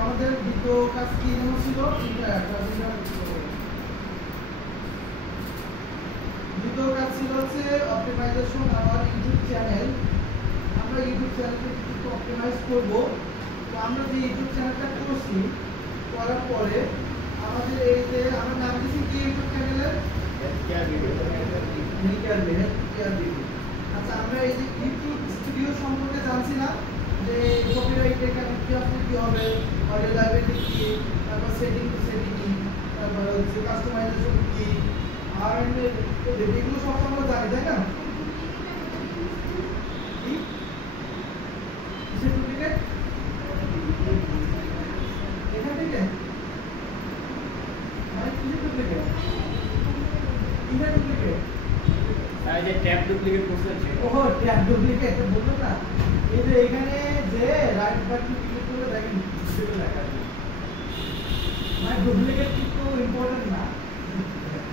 আমাদের দ্বিতীয় কাজ কি ছিল? দ্বিতীয় কাজ ছিল হচ্ছে অপটিমাইজেশন আমার ইউটিউব চ্যানেল। আমরা ইউটিউব চ্যানেলকে একটু অপটিমাইজ করব। তো আমরা যে ইউটিউব চ্যানেলটা করছি, করার পরে আমাদের এই যে আমরা নাম দিয়েছি কি ইউটিউব চ্যানেলের? আচ্ছা, আমরা এই যে ইউটিউব স্টুডিও সম্পর্কে জানছি না, যে কপিরাইট কি হবে, অডিও লাইব্রেরি কি, তারপর সেটিং কি, তারপর হচ্ছে কাস্টমাইজেশন কি, আর এগুলো সব আমরা জানি, তাই না? এখান থেকে ট্যাব ডুপ্লিকেট করতে আছে। ওহ, ট্যাব ডুপ্লিকেট বললো না। এই যে এখানে যে রাইট বাটন ক্লিক করে দেখেন ডিসপ্লে লেখা আছে, মানে ডুপ্লিকেট কিন্তু ইম্পর্টেন্ট না।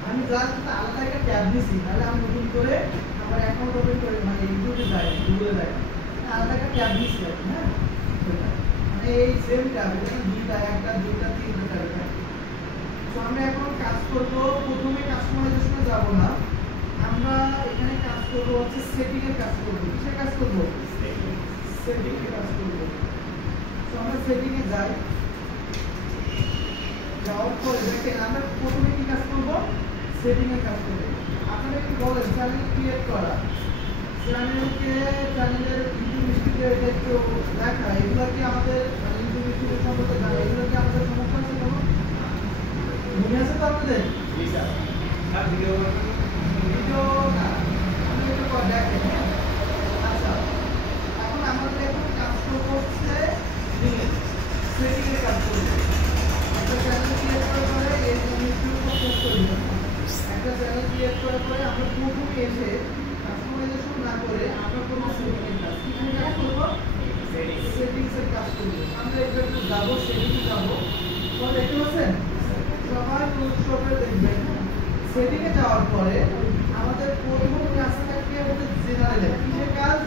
আমি জাস্ট আলাদা একটা ট্যাব দিছি, তাহলে আমি নতুন করে আমার অ্যাকাউন্ট ওপেন করে মানে ইউটিউবে যাই, গুগলে যাই, আলাদা একটা ট্যাব দিছি আর কি। হ্যাঁ, মানে এই সেম ট্যাব, এখানে দুইটা, একটা দুইটা তিনটা ট্যাব থাকে। তো আমরা এখন কাজ করব, প্রথমে কাস্টমাইজেশনে যাব না, আমরা এখানে কাজ করব হচ্ছে সেটিং এর কাজ করব। কিসের কাজ করব? সেটিং এর কাজ করব। তো আমরা সেটিং এ যাই, যাওয়ার পরে দেখেন আমরা প্রথমে কি কাজ করব? সেটিং এর কাজ করব। আপনারা কি বলেন চ্যানেল ক্রিয়েট করা, চ্যানেলের ইউটিউব স্টুডিও একটু দেখা, এগুলো কি আমাদের মানে ইউটিউব স্টুডিও সম্পর্কে জানা, এগুলো কি আমাদের সমস্যা আছে কোনো? মনে আছে তো আপনাদের? জি স্যার। আর ভিডিও না, আপনি একটু দেখেন। আচ্ছা, এখন আমাদের এখন কাজ করবো হচ্ছে সেটিং এর কাজ করবো। একটা চ্যানেল ক্রিয়েট করার পরে এই ইউটিউব পোস্ট করব। একটা চ্যানেল ক্রিয়েট করার পরে আমরা প্রথমে এসে কাস্টমাইজেশন না করে আমরা করব সেটিং এর কাজ। কি কাজ করব? সেটিংস এর কাজ করব। আমরা একটু যাব, সেটিং এ যাব। তো দেখতে পাচ্ছেন সবাই উৎসবে দেখবেন। সেটিং এ যাওয়ার পরে আমাদের প্রথম কাজ থাকে হচ্ছে জেনারেল। কিসের কাজ?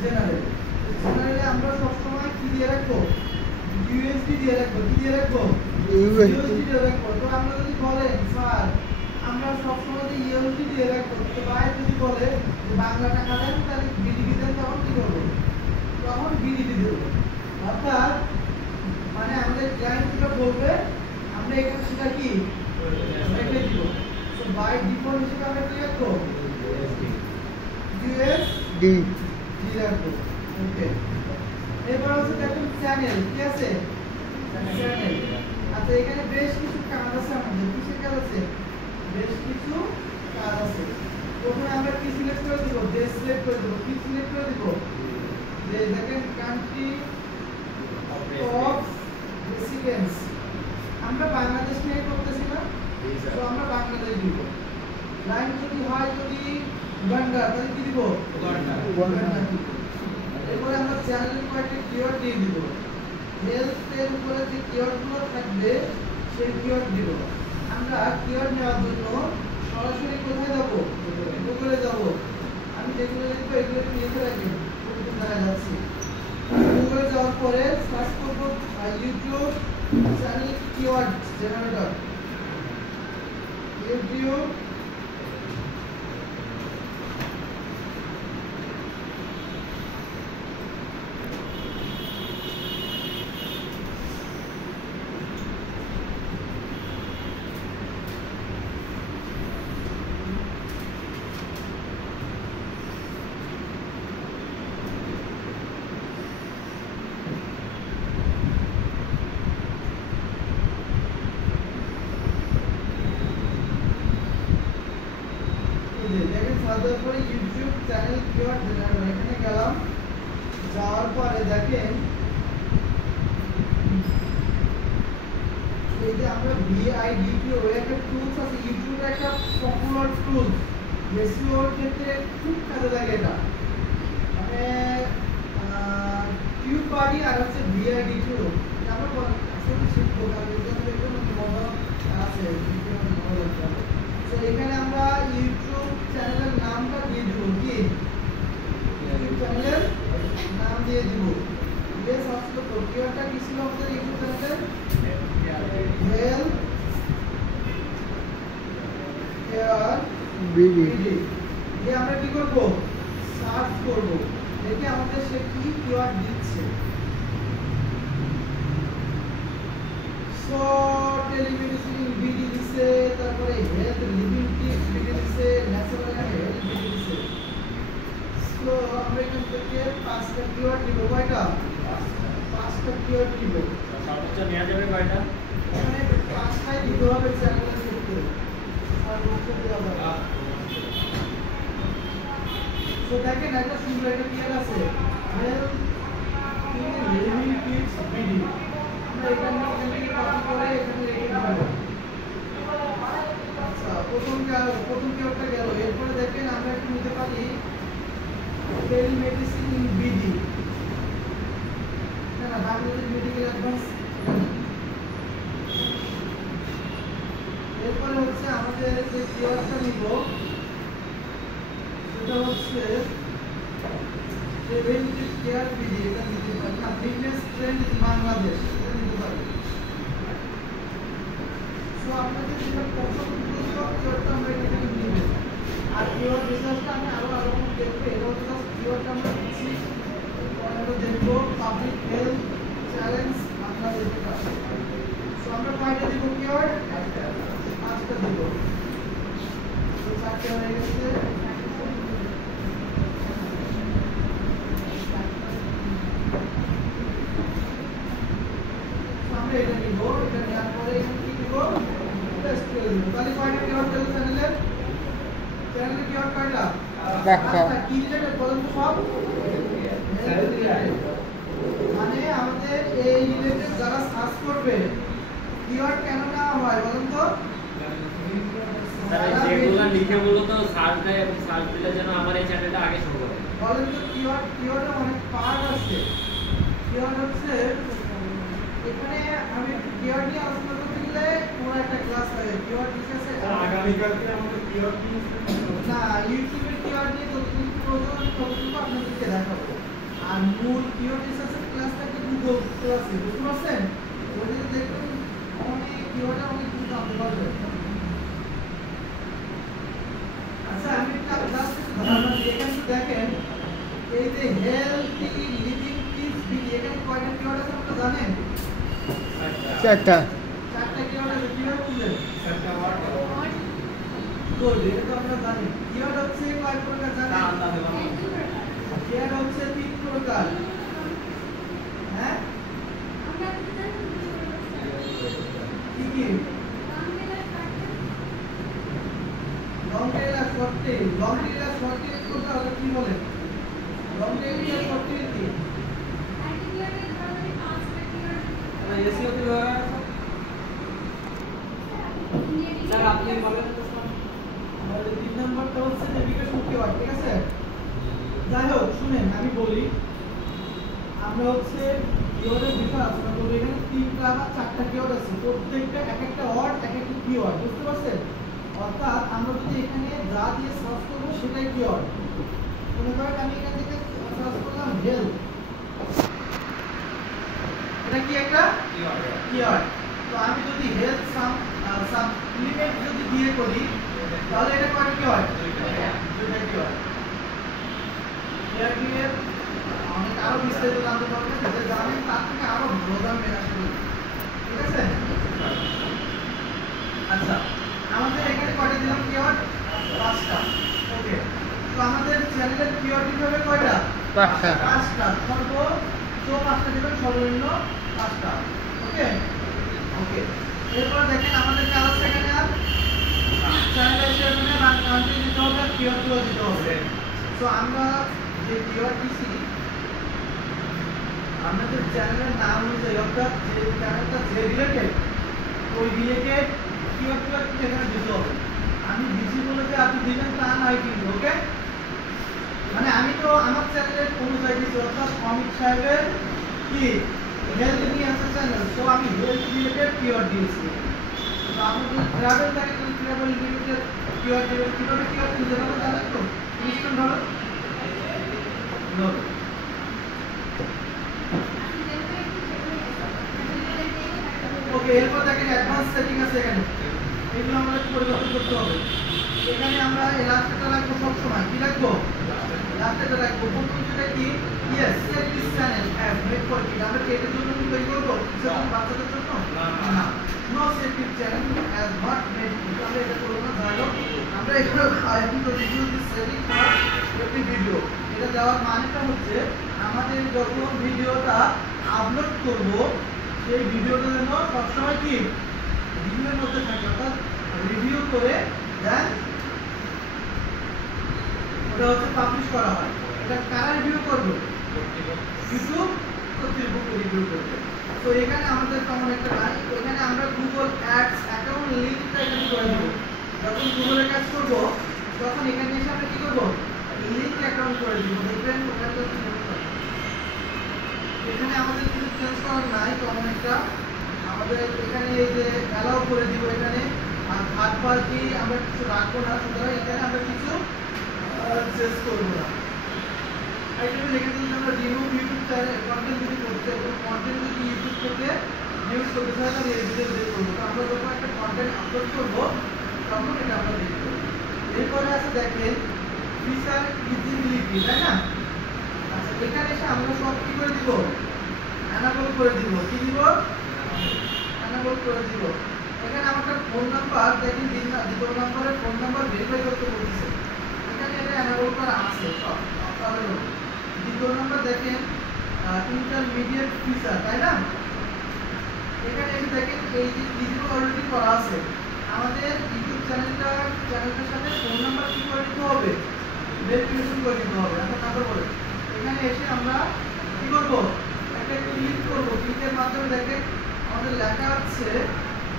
জেনারেল। জেনারেলে আমরা সবসময় কি দিয়ে রাখবো? ইউএসডি দিয়ে রাখবো। কি দিয়ে রাখবো? ইউএসডি দিয়ে রাখবো। তো আমরা যদি বলেন স্যার আমরা সবসময় যে ইউএসডি দিয়ে রাখবো, তো ভাই যদি বলে যে বাংলা টাকা দেন, তাহলে বিডিবি দেন, তখন কি করবো? তখন বিডিবি দেবো। অর্থাৎ মানে আমাদের ক্লায়েন্ট যেটা বলবে আমরা এখানে সেটা কি রেখে দিব। সো বাই ডিফল্ট হিসেবে আমরা কি রাখবো? ইউএসডি রাখবো। ওকে, এবার হচ্ছে দেখুন চ্যানেল কি আছে? চ্যানেল। আচ্ছা, এখানে বেশ কিছু কাজ আছে আমাদের। কিসের কাজ আছে? বেশ কিছু কাজ আছে। প্রথমে আমরা কি সিলেক্ট করে দিব? দেশ সিলেক্ট করে দিব। কি সিলেক্ট করে দিব? যে দেখেন কান্ট্রি অফ রেসিডেন্স, আমরা বাংলাদেশ থেকে করতেছি না, তো আমরা বাংলাদেশ দিব। লাইন যদি হয় যদি উগান্ডা, তাহলে কি দিব? উগান্ডা দিব। এরপরে আমরা চ্যানেলের কয়েকটা কিওয়ার্ড দিয়ে দিব। হেলথের উপরে যে কিওয়ার্ডগুলো থাকবে সেই কিওয়ার্ড দিব। আমরা কিওয়ার্ড নেওয়ার জন্য সরাসরি কোথায় যাব? গুগলে যাব। আমি যেগুলো লিখবো এগুলো লিখে রাখি, কোন জায়গায় যাচ্ছি। গুগলে যাওয়ার পরে সার্চ করব YouTube channel keyword generator. YouTube তারপরে ইউটিউব চ্যানেল কিওয়ার্ড জেনারেটর, এখানে গেলাম। যাওয়ার পরে দেখেন এই যে আমরা ভিআইডিপিও একটা টুলস আছে, ইউটিউবের একটা পপুলার টুলস, এসইওর ক্ষেত্রে খুব কাজে লাগে এটা। মানে টিউব বাডি আর হচ্ছে ভিআইডিপিও আমরা আসলে শিখবো, কারণ এটা একটু মজা আছে, মজা লাগবে। তো এখানে আমরা ইউটিউব চ্যানেলের নামটা দিয়ে দিব। কি ইউটিউব চ্যানেলের নাম দিয়ে দিব। দিয়ে সার্চ করব কিওয়ার্ডটা কি ছিল আমাদের ইউটিউব চ্যানেলে হেলথ কেয়ার বিডি দিয়ে আমরা কি করব সার্চ করব দেখি আমাদের সে কি কিওয়ার্ড দিচ্ছে সো টেলিমেডিসিন বিডি দিছে তারপরে হেলথ লিভিং টিপস বিডি দিছে ন্যাচারাল হেলথ বিডি দিছে সো আমরা এখান থেকে পাঁচটা কিওয়ার্ড নিব কয়টা পাঁচটা কিওয়ার্ড নিব সর্বোচ্চ নেওয়া যাবে কয়টা এখানে পাঁচটাই দিতে হবে চ্যানেলের ক্ষেত্রে সর্বোচ্চ দেওয়া যাবে সো দেখেন একটা সুন্দর একটা কিওয়ার্ড আছে হেলথ লিভিং টিপস বিডি আমরা এখানে কপি করে এখানে রেখে দেব আচ্ছা প্রথম কিওয়ার্ডটা গেল এরপরে দেখেন আমরা একটু নিতে পারি টেলিমেডিসিন ইন বিডি না বাংলাদেশ মেডিকেল অ্যাডভান্স এরপরে হচ্ছে আমাদের যে কিওয়ার্ডটা নিব সেটা হচ্ছে প্রিভেন্টিভ কেয়ার বিডি এটা নিতে পারি না ফিটনেস ট্রেন্ড ইন বাংলাদেশ এটা নিতে পারি সো আপনাদের যেটা পছন্দ কিওয়ার্ডটা আমরা এখানে নিব আর কিওয়ার্ড রিসার্চটা আমি আরো দেখবো এটা হচ্ছে কিওয়ার্ডটা আমরা দিচ্ছি পরে দেখবো পাবলিক হেলথ চ্যালেঞ্জ বাংলাদেশ এটা সো আমরা কয়টা দিব কিওয়ার্ড পাঁচটা দিব সো চারটে হয়ে গেছে আমরা এটা নিব এটা নেওয়ার পরে এখানে কি দিব পেস্ট করে দিব তাহলে কয়টা কিওয়ার্ড গেল চ্যানেলে কিওয়ার্ড কয়টা আচ্ছা কি রিলেটেড বলেন তো সব মানে আমাদের এই রিলেটেড যারা সার্চ করবে কিওয়ার্ড কেন না হয় বলেন তো স্যার যেগুলো লিখে মূলত সার্চ দেয় এবং সার্চ দিলে যেন আমার এই চ্যানেলটা আগে শো করে বলেন তো কিওয়ার্ড অনেক পার্ট আছে কিওয়ার্ড হচ্ছে এখানে আমি কিওয়ার্ড নিয়ে আলোচনা করতে গেলে পুরো একটা ক্লাস হবে কিওয়ার্ড বিশেষে আগামী কালকে আমাদের কিওয়ার্ড না ইউটিউবের কিওয়ার্ড নিয়ে ততদিন প্রয়োজন ততটুকু আপনাদেরকে দেখাবো আর মূল কিওয়ার্ড বিশেষের ক্লাসটা কি গুগল ক্লাসে বুঝতে পারছেন ওইটা দেখুন অনেক কিওয়ার্ডে অনেক কিছু জানতে পারবেন আচ্ছা আমি একটা ক্লাস ধারণা দিই এখানে দেখেন এই যে হেলথি লিভিং টিপস বিডি এখানে কয়টা কিওয়ার্ড আছে আপনারা জানেন চারটা কিওয়ার্ড আছে কিওয়ার্ড বুঝলেন চারটা ওয়ার্ড গুড এটা তো আমরা জানি কিওয়ার্ড হচ্ছে কয় প্রকার জানেন কিওয়ার্ড হচ্ছে তিন প্রকার হ্যাঁ কি কি লং টেল আর শর্ট টেল করতে হলে কি বলেন লং টেল আর শর্ট টেল কি এসিও তে স্যার আপনি বলেন তো আমাদের তিন নম্বরটা হচ্ছে নেভিগেশন কিওয়ার্ড ঠিক আছে যাই হোক শুনেন আমি বলি আমরা হচ্ছে কিওয়ার্ডের বিষয়ে আলোচনা করব এখানে তিনটা বা চারটা কিওয়ার্ড আছে প্রত্যেকটা এক একটা ওয়ার্ড এক একটা কিওয়ার্ড বুঝতে পারছেন অর্থাৎ আমরা যদি এখানে যা দিয়ে সার্চ করব সেটাই কিওয়ার্ড মনে করেন আমি এখান থেকে সার্চ করলাম হেলথ এটা কি একটা কিওয়ার্ড তো আমি যদি হেলথ সাপ্লিমেন্ট যদি দিয়ে করি তাহলে এটা কয়টা কিওয়ার্ড দুইটা কিওয়ার্ড এর অনেক আরো বিস্তারিত জানতে পারবেন যে জানেন তার থেকে আরো ভালো জানবেন আসলে ঠিক আছে আচ্ছা আমাদের এখানে কয়টা দিলাম কিওয়ার্ড পাঁচটা ওকে তো আমাদের চ্যানেলের কিওয়ার্ড হবে কয়টা পাঁচটা সর্বোচ্চ পাঁচটা দিবেন সর্বনিম্ন পাঁচটা ওকে ওকে এরপর দেখেন আমাদের কাজ এখানে আর চ্যানেল হিসেবে কান্ট্রি দিতে হবে কিওয়ার্ডগুলো দিতে হবে তো আমরা যে কিওয়ার্ড দিছি আমাদের চ্যানেলের নাম অনুযায়ী অর্থাৎ যে চ্যানেলটা যে রিলেটেড ওই রিলেটেড কিওয়ার্ডগুলো এখানে দিতে হবে আমি দিছি বলে যে আপনি দিবেন তা নয় কিন্তু ওকে মানে আমি তো আমার চ্যানেলের অনুযায়ী দিছি অর্থাৎ অমিত সাহেবের কি হেলথ নিয়ে আছে চ্যানেল তো আমি হেলথ রিলেটেড কিওয়ার্ড দিয়েছি তো আপনি যদি ট্রাভেল থাকে তাহলে ট্রাভেল রিলেটেড কিওয়ার্ড দেবেন কিভাবে কিওয়ার্ড খুঁজে পাবেন জানেন তো ইনস্ট্যান্ট হবে নো ওকে, এরপর দেখেন অ্যাডভান্স সেটিং আছে এখানে, এগুলো আমাদের পরিবর্তন করতে হবে। এখানে আমরা এই লাস্টটা রাখবো সবসময়, কি রাখবো? লাস্টটা রাখবো। প্রথম যেটা কি, yes set this channel as made for kid. আমরা কেটের জন্য কি তৈরি করবো? সেটা বাচ্চাদের জন্য না, no set this channel as not made for. আমরা এটা করব না, ধরো আমরা এখানে I to review this setting for every video. এটা দেওয়ার মানেটা হচ্ছে আমাদের যখন ভিডিওটা আপলোড করব সেই ভিডিওটা যেন সবসময় কি রিভিউয়ের মধ্যে থাকে, অর্থাৎ রিভিউ করে দেন ওটা হচ্ছে পাবলিশ করা হয়। এটা কারা রিভিউ করবে? ইউটিউব কর্তৃপক্ষ রিভিউ করবে। তো এখানে আমাদের তেমন একটা নাই, এখানে আমরা গুগল অ্যাডস অ্যাকাউন্ট লিংকটা এখানে করে দেব। যখন গুগলে কাজ করব তখন এখানে এসে আমরা কি করব? লিংক অ্যাকাউন্ট করে দিব। দেখবেন ওটা তো এখানে আমাদের কিছু চেঞ্জ করার নাই তেমন একটা। আমাদের এখানে এই যে অ্যালাউ করে দিব এখানে, আর থার্ড পার্টি আমরা কিছু রাখবো না, সুতরাং এখানে আমরা কিছু চেঞ্জ করব না। এখানে লিখে দিন আমরা রিমুভ ইউটিউব চ্যানেল কন্টেন্ট যদি করতে, এবং কন্টেন্ট যদি ইউটিউব থেকে ইউজ করতে চাই তাহলে এই ভিডিও দিয়ে করব। তো আমরা যখন একটা কন্টেন্ট আপলোড করব তখন এটা আমরা দেখব। এরপরে আছে দেখেন ফিচার ইজিবিলিটি, তাই না? আচ্ছা, এখানে এসে আমরা সব কি করে দিব? অ্যানাবল করে দিব। কি দিব? অ্যানাবল করে দিব। এখানে আমাদের ফোন নাম্বার দেখেন, দ্বিতীয় নম্বরে ফোন নাম্বার ভেরিফাই করতে বলতেছে, এখানে এটা অ্যানাবল করা আছে সব আপনাদের। দ্বিতীয় নম্বর দেখেন ইন্টারমিডিয়েট ফিচার, তাই না? এখানে এসে দেখেন এই যে ডিজিটাল অলরেডি করা আছে। আমাদের ইউটিউব চ্যানেলটার সাথে ফোন নাম্বার কি করে দিতে হবে? ভেরিফিকেশন করে দিতে হবে। এখন নাম্বার বলে এখানে এসে আমরা কি করব? একটা ক্লিক করব। ক্লিকের মাধ্যমে দেখেন আমাদের লেখা আছে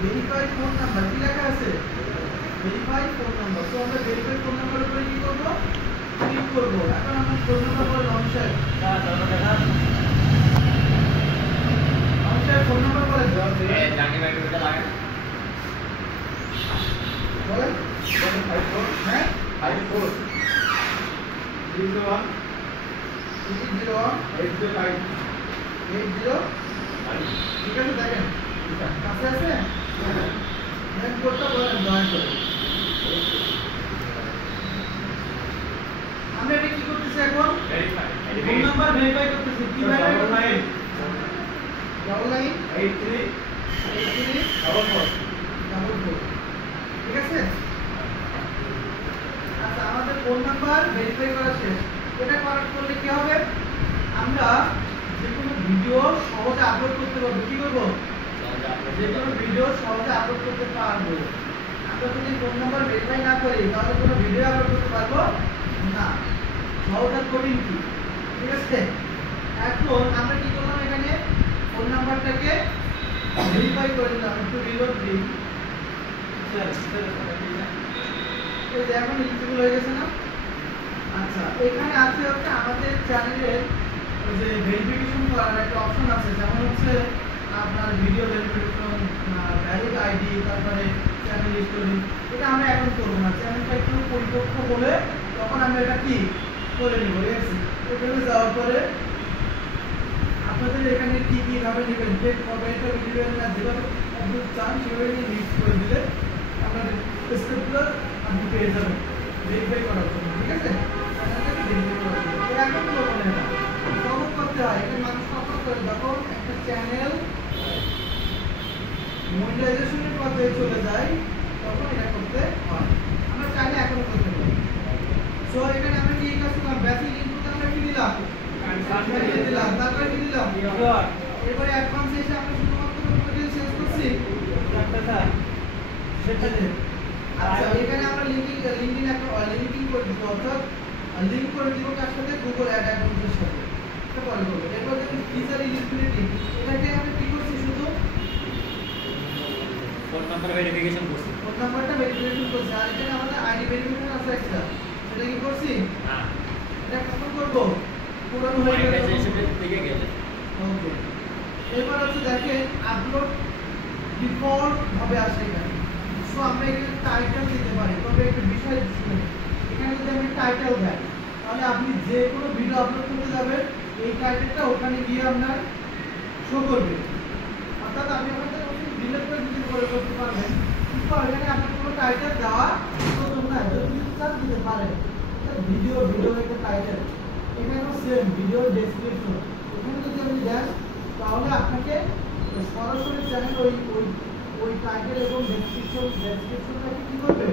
ভেরিফাই ফোন নাম্বার। কি লেখা আছে? Verify phone number. তো আমরা ভেরিফাই ফোন নাম্বারের উপরে কি করব? ক্লিক করব। এখন আমরা ফোন নাম্বার বলে নমস্কার ফোন নাম্বার বলে জানি ভাই এটা লাগে বলেন 54 হ্যাঁ 54 01 80 ঠিক আছে, দেখেন কাছে আছে নেট কোডটা বলেন দয়া করে। আমরা এটা কি করতেছি এখন? ফোন নাম্বার ভেরিফাই করতেছি। কি ভেরিফাই করতেছি? 998344 ঠিক আছে। আচ্ছা, আমাদের ফোন নাম্বার ভেরিফাই করা শেষ। এটা করার করলে কি হবে? আমরা যে কোনো ভিডিও সহজে আপলোড করতে পারবো। কি করবো? যে কোনো ভিডিও সহজে আপলোড করতে পারবো। আমরা যদি ফোন নাম্বার ভেরিফাই না করি তাহলে কোনো ভিডিও আপলোড করতে পারবো না। সহজ আর কঠিন কি? ঠিক আছে। এখন আমরা কি করলাম? এখানে ফোন নাম্বারটাকে ভেরিফাই করে দিলাম। একটু রিলোড দিই। এই যে এখন ইলিজিবল হয়ে গেছে না? আচ্ছা, এখানে আছে হচ্ছে আমাদের চ্যানেলের যে ভেরিফিকেশন করার একটা অপশন আছে, যেমন হচ্ছে আপনার ভিডিও ভেরিফিকেশন, ভ্যালিড আইডি, তারপরে চ্যানেল স্টোরি। এটা আমরা এখন করবো না, চ্যানেলটা একটু পরিপক্ক হলে তখন আমরা এটা কি করে নেবো। ঠিক আছে, এখানে যাওয়ার পরে আপনাদের এখানে কি কিভাবে নেবেন, টেক কমেন্টটা নেবেন না, যেভাবে আপনি চান সেভাবে নিয়ে মিক্স করে দিলে আপনাদের স্টেপগুলো আপনি পেয়ে যাবেন ভেরিফাই করার জন্য। ঠিক আছে, আপনাদেরকে ভেরিফাই করার জন্য এখন তো বলে না সহজ করতে হয়। এটা মানুষ সহজ করে যখন একটা চ্যানেল মনিটাইজেশনের পর্যায়ে চলে যায় তখন এটা করতে হয়। আমরা চাইলে এখনো করতে পারি। সো এখানে আমরা কি কাজ করলাম? বেসিক ইনপুট আমরা কি দিলাম? দিলাম। তারপরে কি দিলাম? এবারে অ্যাডভান্স এসে আমরা শুধুমাত্র কোডিং শেষ করছি। আচ্ছা, এখানে আমরা লিংকিং করে দিব, অর্থাৎ লিংক করে দিব কার সাথে? গুগল অ্যাড অ্যাকাউন্টের সাথে। এটা পরে করব। এরপর দেখুন ফিচার ইলিজিবিলিটি। এটাকে আমরা কি করছি? শুধু ফোন নাম্বার ভেরিফিকেশন করছি। ফোন নাম্বারটা ভেরিফিকেশন করছি। আর এখানে আমাদের আইডি ভেরিফিকেশন আছে একটা, সেটা কি করছি? না, এটা কখন করব? পুরনো হয়ে গেলে থেকে গেলে। ওকে, এরপর হচ্ছে দেখেন আপলোড ডিফল্ট ভাবে আসে এখানে। সো আমরা এখানে টাইটেল দিতে পারি, তবে একটা বিষয় শুনুন, এখানে যদি আমি টাইটেল দেই তাহলে আপনি যে কোনো ভিডিও আপলোড করতে যাবেন এই টাইটেলটা ওখানে গিয়ে আপনার শো করবে। অর্থাৎ আপনি ওখানে দিলে যদি করে করতে পারবেন, কিন্তু এখানে আপনার কোনো টাইটেল দেওয়া প্রয়োজন নাই, যদি চান দিতে পারেন। ভিডিও একটা টাইটেল, এখানেও সেম ভিডিও ডেসক্রিপশন, এখানে যদি আপনি দেন তাহলে আপনাকে সরাসরি চ্যানেল ওই টাইটেল এবং ডেসক্রিপশনটাকে কি করবে,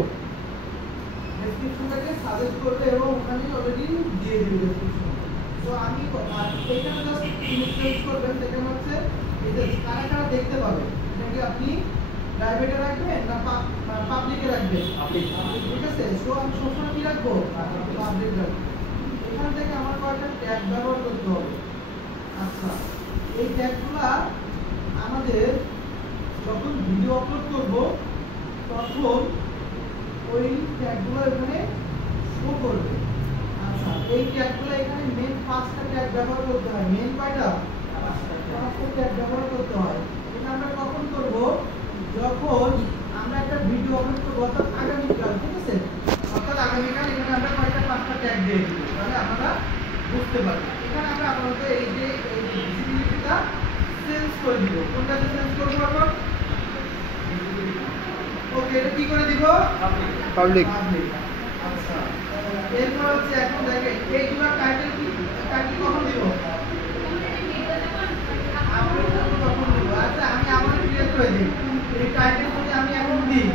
ডেসক্রিপশনটাকে সাজেস্ট করবে এবং ওখানে অলরেডি দিয়ে দেবে ডেসক্রিপশন। তো আমি এইখানে জাস্ট ইনস্টল করবেন, সেখানে হচ্ছে এই যে কারা কারা দেখতে পাবে, এটাকে আপনি প্রাইভেটে রাখবেন না পাবলিকে রাখবেন, ঠিক আছে। সো আমি সবসময় কি রাখবো, পাবলিক রাখবো। এখান থেকে আমার কয়েকটা ট্যাগ ব্যবহার করতে হবে। আচ্ছা, এই ট্যাগগুলা আমাদের যখন ভিডিও আপলোড করব তখন ওই ট্যাগগুলো এখানে শো করবে। আচ্ছা, এই ট্যাগগুলো এখানে মেন 5টা ট্যাগ ব্যবহার করতে হয়। মেন কয়টা, 5টা ট্যাগ ব্যবহার করতে হয়। এটা আমরা কখন করব, যখন আমরা একটা ভিডিও আপলোড করব, অর্থাৎ আগামীকাল, ঠিক আছে। অর্থাৎ আগামীকাল এখানে আমরা কয়টা 5টা ট্যাগ দিয়ে দিব, তাহলে আপনারা বুঝতে পারবেন। এখানে আমরা আপনাদের এই যে ভিজিবিলিটিটা চেঞ্জ করে দিব। কোনটাতে চেঞ্জ করব এখন, ওকে, এটা কি করে দিব, পাবলিক। আচ্ছা, এরপর হচ্ছে এখন দেখেন এইগুলা টাইটেল কি কখন দিব, আপলোড করব কখন দিব। আচ্ছা, আমি আবার ক্লিয়ার করে দিই। এই টাইটেল যদি আমি এখন দিই,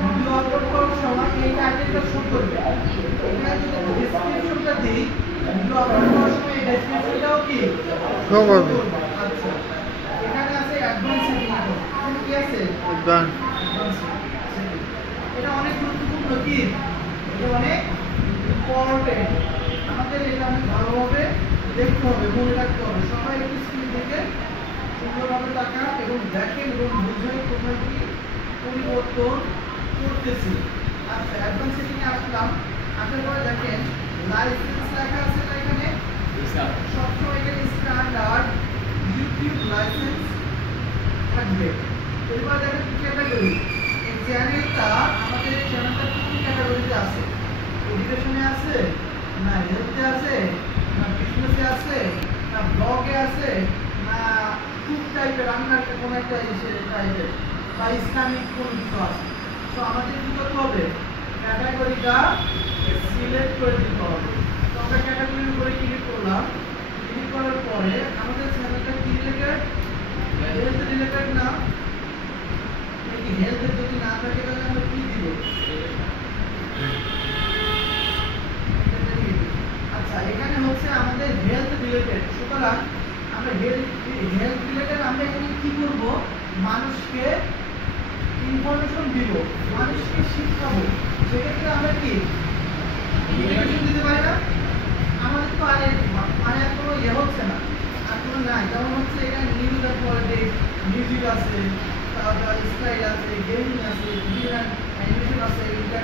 ভিডিও আপলোড করার সময় এই টাইটেলটা শো করবে। এখানে যদি ডেসক্রিপশনটা দিই, ভিডিও আপলোড করার সময় এই ডেসক্রিপশনটাও কি শো করবে। আচ্ছা, এখানে আছে অ্যাডভান্স সেটিং, এখানে কি আছে, অ্যাডভান্স। এটা অনেক গুরুত্বপূর্ণ, কি এটা অনেক ইম্পর্টেন্ট। আমাদের এটা অনেক ভালোভাবে দেখতে হবে, মনে রাখতে হবে। সবাই একটু স্ক্রিন থেকে সুন্দরভাবে তাকান এবং দেখেন এবং বুঝেন কোথায় কি পরিবর্তন করতেছি। আচ্ছা, অ্যাডভান্স সেটিং এ আসলাম, আসার পরে দেখেন লাইসেন্স লেখা আছে না, এখানে সবসময় এখানে স্ট্যান্ডার্ড ইউটিউব লাইসেন্স থাকবে। এরপর দেখেন কি ক্যাটাগরি, এই চ্যানেলটা আমাদের এই চ্যানেলটা কোন ক্যাটাগরিতে আছে, এডুকেশনে আছে না হেলথে আছে না বিজনেসে আছে না ব্লগে আছে না কুক টাইপের রান্নার কোনো একটা টাইপের বা ইসলামিক কোন কিছু আছে। তো আমাদের কি করতে হবে, ক্যাটাগরিটা সিলেক্ট করে দিতে হবে। তো আমরা ক্যাটাগরির উপরে ক্লিক করলাম, ক্লিক করার পরে আমাদের চ্যানেলটা কি রিলেটেড, হেলথ রিলেটেড না, নাকি হেলথ যদি না থাকে তাহলে আমরা কি দিব, আচ্ছা এখানে হচ্ছে আমাদের হেলথ রিলেটেড। সুতরাং আমরা হেলথ রিলেটেড আমরা এখানে কি করব, মানুষকে ইনফরমেশন দিব, মানুষকে শিখাবো। সেক্ষেত্রে আমরা কি ইনফরমেশন দিতে পারি না, আমাদের তো আর মানে কোনো ইয়ে হচ্ছে না, আর কোনো নাই। যেমন হচ্ছে এখানে নিউজ আর পলিটিক্স, মিউজিক আছে, তারপর স্টাইল আছে, গেমিং আছে, অ্যানিমেশন আছে,